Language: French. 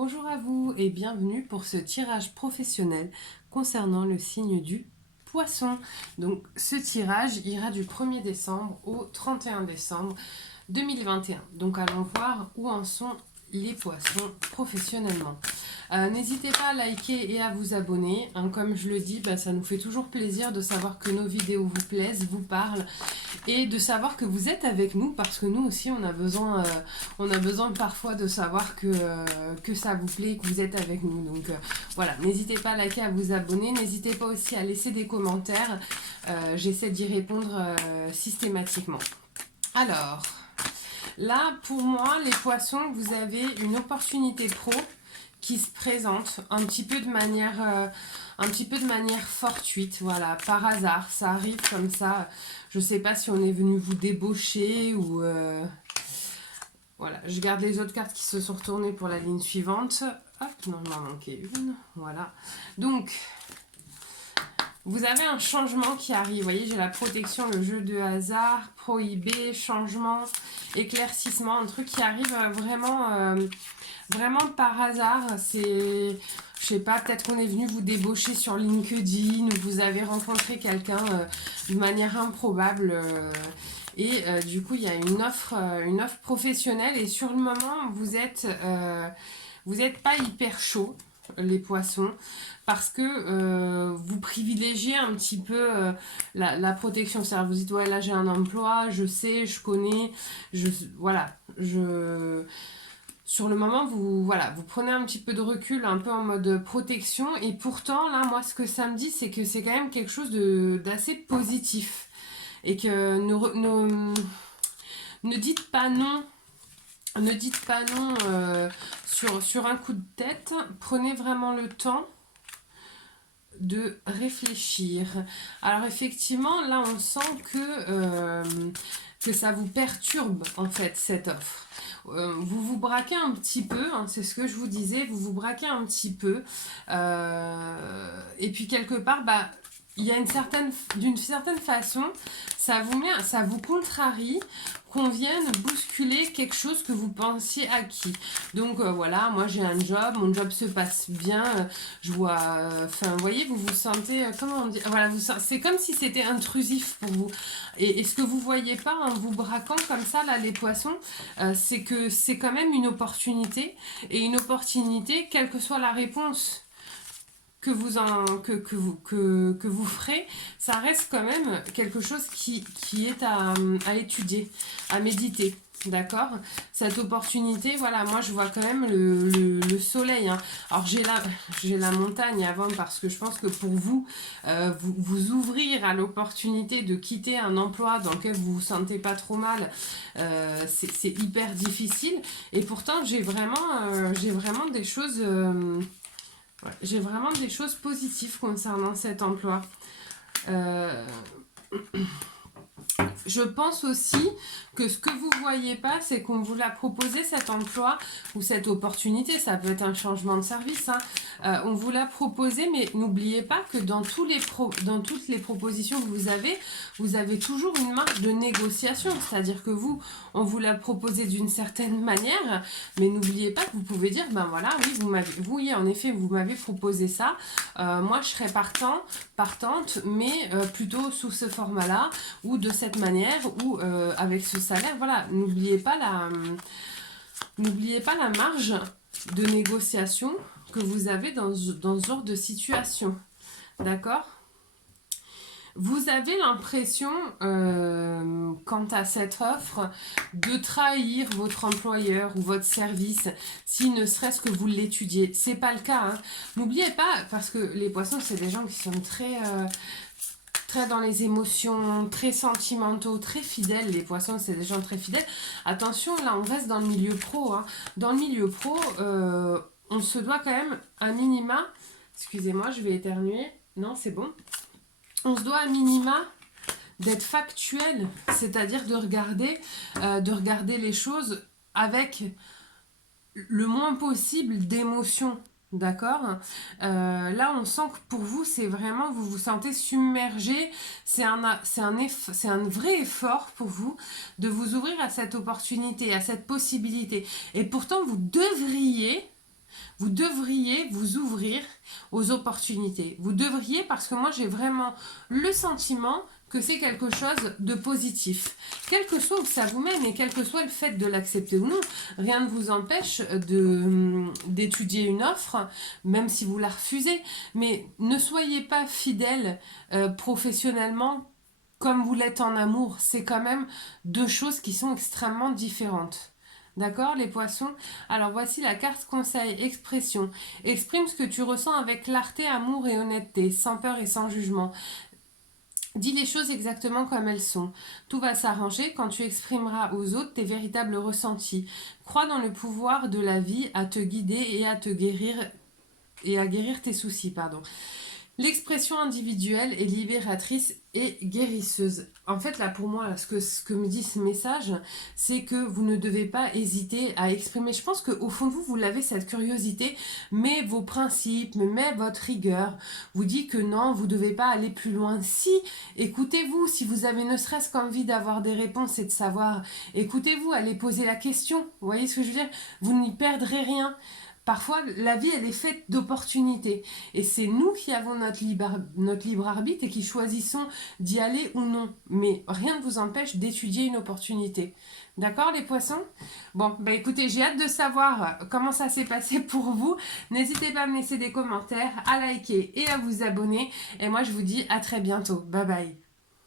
Bonjour à vous et bienvenue pour ce tirage professionnel concernant le signe du Poisson. Donc ce tirage ira du 1er décembre au 31 décembre 2021. Donc allons voir où en sont les poissons professionnellement. N'hésitez pas à liker et à vous abonner. Comme je le dis, ça nous fait toujours plaisir de savoir que nos vidéos vous plaisent, vous parlent et de savoir que vous êtes avec nous parce que nous aussi on a besoin parfois de savoir que ça vous plaît, que vous êtes avec nous. Donc voilà, n'hésitez pas à liker, à vous abonner. N'hésitez pas aussi à laisser des commentaires. J'essaie d'y répondre systématiquement. Alors, là, pour moi, les poissons, vous avez une opportunité pro qui se présente un petit peu de manière fortuite, voilà, par hasard. Ça arrive comme ça. Je sais pas si on est venu vous débaucher ou... Voilà, je garde les autres cartes qui se sont retournées pour la ligne suivante. Hop, non, il m'en manquait une. Voilà. Donc, vous avez un changement qui arrive. Vous voyez, j'ai la protection, le jeu de hasard, prohibé, changement, éclaircissement, un truc qui arrive vraiment par hasard. C'est, je sais pas, peut-être qu'on est venu vous débaucher sur LinkedIn ou vous avez rencontré quelqu'un de manière improbable. Du coup, il y a une offre professionnelle et sur le moment, vous êtes pas hyper chaud, les poissons, parce que vous privilégiez un petit peu la protection. C'est-à-dire, vous dites, ouais, là j'ai un emploi, je sais, je connais, sur le moment, vous prenez un petit peu de recul, un peu en mode protection, et pourtant, là, moi, ce que ça me dit, c'est que c'est quand même quelque chose d'assez positif, et que ne dites pas non. Ne dites pas non sur un coup de tête. Prenez vraiment le temps de réfléchir. Alors effectivement, là on sent que ça vous perturbe en fait cette offre. Vous vous braquez un petit peu, hein, c'est ce que je vous disais, vous vous braquez un petit peu. Et puis quelque part, il y a d'une certaine façon, ça vous contrarie qu'on vienne bousculer quelque chose que vous pensiez acquis. Donc voilà, moi j'ai un job, mon job se passe bien, je vois, vous voyez, vous vous sentez, comment on dit, voilà, c'est comme si c'était intrusif pour vous. Et ce que vous voyez pas en vous braquant comme ça, là, les poissons, c'est que c'est quand même une opportunité, et une opportunité, quelle que soit la réponse que vous ferez, ça reste quand même quelque chose qui est à étudier, à méditer. D'accord. Cette opportunité, voilà, moi je vois quand même le soleil. Hein. Alors j'ai la montagne avant parce que je pense que pour vous, vous ouvrir à l'opportunité de quitter un emploi dans lequel vous vous sentez pas trop mal, c'est hyper difficile. Et pourtant j'ai vraiment des choses... Ouais, j'ai vraiment des choses positives concernant cet emploi. Je pense aussi que ce que vous ne voyez pas, c'est qu'on vous l'a proposé cet emploi ou cette opportunité. Ça peut être un changement de service. Hein. On vous l'a proposé, mais n'oubliez pas que dans toutes les propositions que vous avez toujours une marge de négociation. C'est-à-dire que on vous l'a proposé d'une certaine manière, mais n'oubliez pas que vous pouvez dire, ben voilà, oui, en effet, vous m'avez proposé ça. Moi, je serais partante, mais plutôt sous ce format-là ou de cette manière ou avec ce salaire. Voilà, n'oubliez pas la marge de négociation que vous avez dans ce genre de situation. D'accord ? Vous avez l'impression, quant à cette offre, de trahir votre employeur ou votre service, si ne serait-ce que vous l'étudiez. C'est pas le cas. Hein. N'oubliez pas, parce que les poissons, c'est des gens qui sont très dans les émotions, très sentimentaux, très fidèles. Les poissons, c'est des gens très fidèles. Attention, là, on reste dans le milieu pro. Hein. Dans le milieu pro, on se doit quand même un minima... Excusez-moi, je vais éternuer. Non, c'est bon. On se doit à minima d'être factuel, c'est-à-dire de regarder les choses avec le moins possible d'émotions. D'accord. Là, on sent que pour vous, c'est vraiment, vous vous sentez submergé. C'est un vrai effort pour vous de vous ouvrir à cette opportunité, à cette possibilité. Et pourtant, vous devriez Vous devriez vous ouvrir aux opportunités. Vous devriez, parce que moi j'ai vraiment le sentiment que c'est quelque chose de positif. Quel que soit où ça vous mène et quel que soit le fait de l'accepter ou non, rien ne vous empêche d'étudier une offre, même si vous la refusez. Mais ne soyez pas fidèle professionnellement comme vous l'êtes en amour. C'est quand même deux choses qui sont extrêmement différentes. D'accord, les poissons? Alors voici la carte conseil, expression. Exprime ce que tu ressens avec clarté, amour et honnêteté, sans peur et sans jugement. Dis les choses exactement comme elles sont. Tout va s'arranger quand tu exprimeras aux autres tes véritables ressentis. Crois dans le pouvoir de la vie à te guider et à te guérir et à guérir tes soucis, pardon. L'expression individuelle est libératrice et guérisseuse. En fait, là, pour moi, ce que me dit ce message, c'est que vous ne devez pas hésiter à exprimer. Je pense qu'au fond de vous, vous l'avez, cette curiosité, mais vos principes, mais votre rigueur vous dit que non, vous ne devez pas aller plus loin. Si, écoutez-vous, si vous avez ne serait-ce qu'envie d'avoir des réponses et de savoir, écoutez-vous, allez poser la question. Vous voyez ce que je veux dire? Vous n'y perdrez rien. Parfois, la vie, elle est faite d'opportunités. Et c'est nous qui avons notre libre arbitre et qui choisissons d'y aller ou non. Mais rien ne vous empêche d'étudier une opportunité. D'accord, les poissons? Bon, bah écoutez, j'ai hâte de savoir comment ça s'est passé pour vous. N'hésitez pas à me laisser des commentaires, à liker et à vous abonner. Et moi, je vous dis à très bientôt. Bye bye.